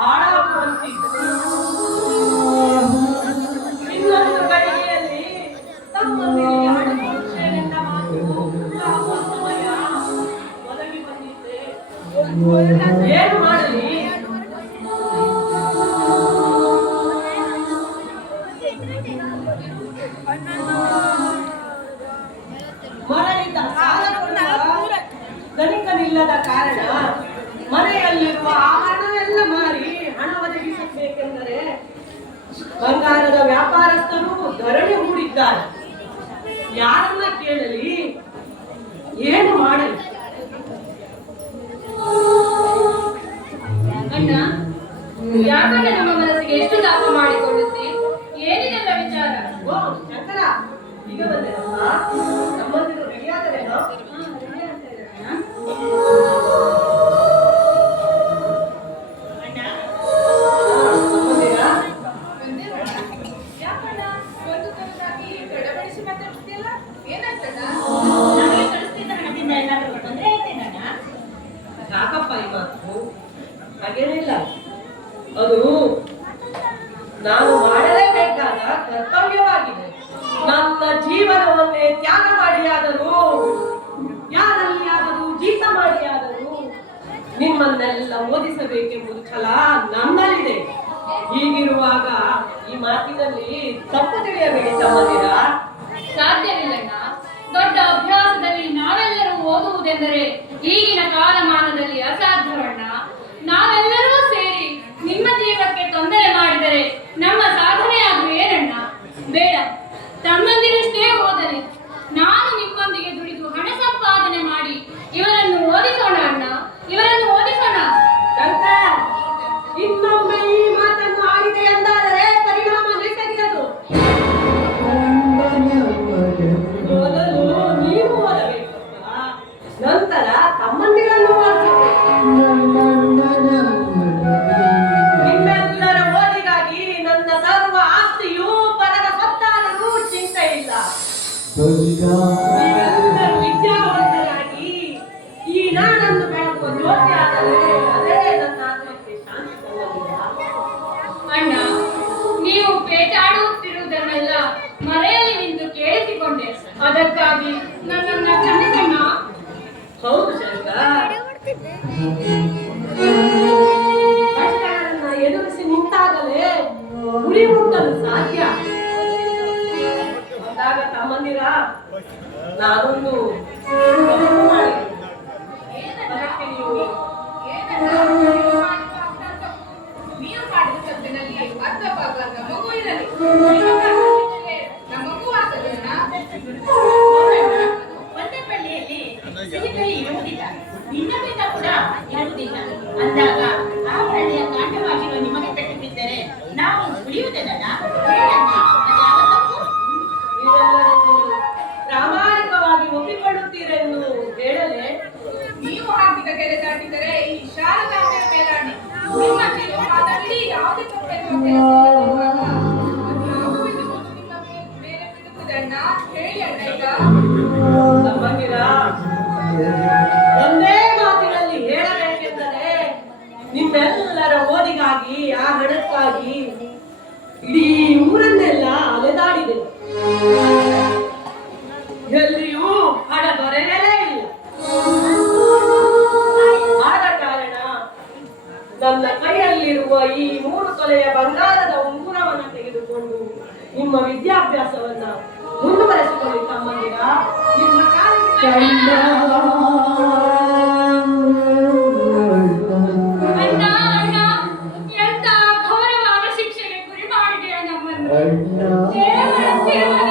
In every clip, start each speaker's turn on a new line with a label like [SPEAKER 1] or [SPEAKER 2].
[SPEAKER 1] ಹಾಳಾಗುವಂತಿತ್ತು ಇನ್ನೊಂದು ತಮ್ಮೊಂದಿಗೆ ಹಣಕೊಡುತ್ತೇನೆಂದ ಮಾತು ಏನು ಮಾಡಲಿ? ಧನಿಕನಿಲ್ಲದ ಕಾರಣ ಮನೆಯಲ್ಲಿರುವ ಹಣ ಒದಗಿಸಬೇಕೆಂದರೆ ಬಂಗಾರದ ವ್ಯಾಪಾರಸ್ಥರು ಧರಣಿ ಹೂಡಿದ್ದಾರೆ. ಯಾರನ್ನ ಕೇಳಲಿ? ಏನು ಮಾಡಲಿ?
[SPEAKER 2] ಏನಾಯ್ತಣ್ಣ
[SPEAKER 3] ನಮಗೆ ಕಳಿಸ್ತಿದ್ದ ಹಣದಿಂದ ಏನಾದರೂ ತೊಂದರೆ
[SPEAKER 1] ಈ ಮಾತು ಹಾಗೇನಿಲ್ಲ. ಅದು ನಾನು ಮಾಡಲೇಬೇಕಾದ ಕರ್ತವ್ಯವಾಗಿದೆ. ನನ್ನ ಜೀವನವನ್ನೇ ತ್ಯಾಗ ಮಾಡಿಯಾದರೂ ಯಾರಲ್ಲಿಯಾದರೂ ಜೀತ ಮಾಡಿಯಾದರೂ ನಿಮ್ಮನ್ನೆಲ್ಲ ಓದಿಸಬೇಕೆಂಬುದು ಛಲ ನನ್ನಲ್ಲಿದೆ ಹೀಗಿರುವಾಗ ಈ ಮಾತಿನಲ್ಲಿ ತಪ್ಪು ತಿಳಿಯಬೇಡಿ ತಮ್ಮದಿರಾ.
[SPEAKER 2] ಸಾಧ್ಯವಿಲ್ಲಣ್ಣ. ದೊಡ್ಡ ಅಭ್ಯಾಸದಲ್ಲಿ ನಾವೆಲ್ಲರೂ ಓದುವುದೆಂದರೆ ಈಗಿನ ಕಾಲಮಾನದಲ್ಲಿ ಅಸಾಧ್ಯವಣ್ಣ. ನಾವೆಲ್ಲರೂ ಸೇರಿ ನಿಮ್ಮ ಜೀವಕ್ಕೆ ತೊಂದರೆ ಮಾಡಿದರೆ ನಮ್ಮ ಸಾಧನೆ ಅದು ಏನಣ್ಣ? ಬೇಡ. ತಮ್ಮಂದಿರಷ್ಟೇ ಓದಲಿ. ನಾನು
[SPEAKER 1] ಎದುರಿಸಿ ನಿಂತಾಗಲೇ ಗುರಿ ಮುಟ್ಟಲು ಸಾಧ್ಯ? ಅಂದಾಗ ತಮ್ಮಂದಿರ ನಾನೊಂದು ಪ್ರಾಮಾಣಿಕವಾಗಿ ಒಪ್ಪಿಕೊಳ್ಳುತ್ತೀರೆಂದು ಹೇಳಲೆ
[SPEAKER 4] ನೀವು ಹಾಕಿದ ಕೆರೆ ದಾಟಿದರೆ ಈ ಶಾರದಾಂಬೆ ಮೇಲಾಣಿ. ನಿಮ್ಮ ಜೀವನದಲ್ಲಿ ಯಾವುದೇ ನಿಮ್ಮ ಮೇಲೆ ಬಿಡುತ್ತದೆ ಅಣ್ಣ ಹೇಳಿ ಅಣ್ಣ ಈಗ.
[SPEAKER 1] ತಮ್ಮಂದಿರ ಒಂದೇ ಮಾತಿನಲ್ಲಿ ಹೇಳಬೇಕೆಂದರೆ ನಿಮ್ಮೆಲ್ಲರ ಓದಿಗಾಗಿ ಆ ಹಣಕ್ಕಾಗಿ ಇಡೀ ಊರನ್ನೆಲ್ಲ ಅಲೆದಾಡಿದೆ. ಎಲ್ಲಿಯೂ ಹಣ ಬರೆಯಲೇ ಇಲ್ಲ. ಆದ ಕಾರಣ ನನ್ನ ಕೈಯಲ್ಲಿರುವ ಈ ಮೂರು ತೊಲೆಯ ಬಂಗಾರದ ಉಂಗುರವನ್ನು ತೆಗೆದುಕೊಂಡು ನಿಮ್ಮ ವಿದ್ಯಾಭ್ಯಾಸವನ್ನ ಮುಂದುವರೆಸಿಕೊಳ್ಳಿ ತಮ್ಮಂದಿರ. ನಿಮ್ಮ Amen.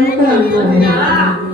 [SPEAKER 1] Bukan.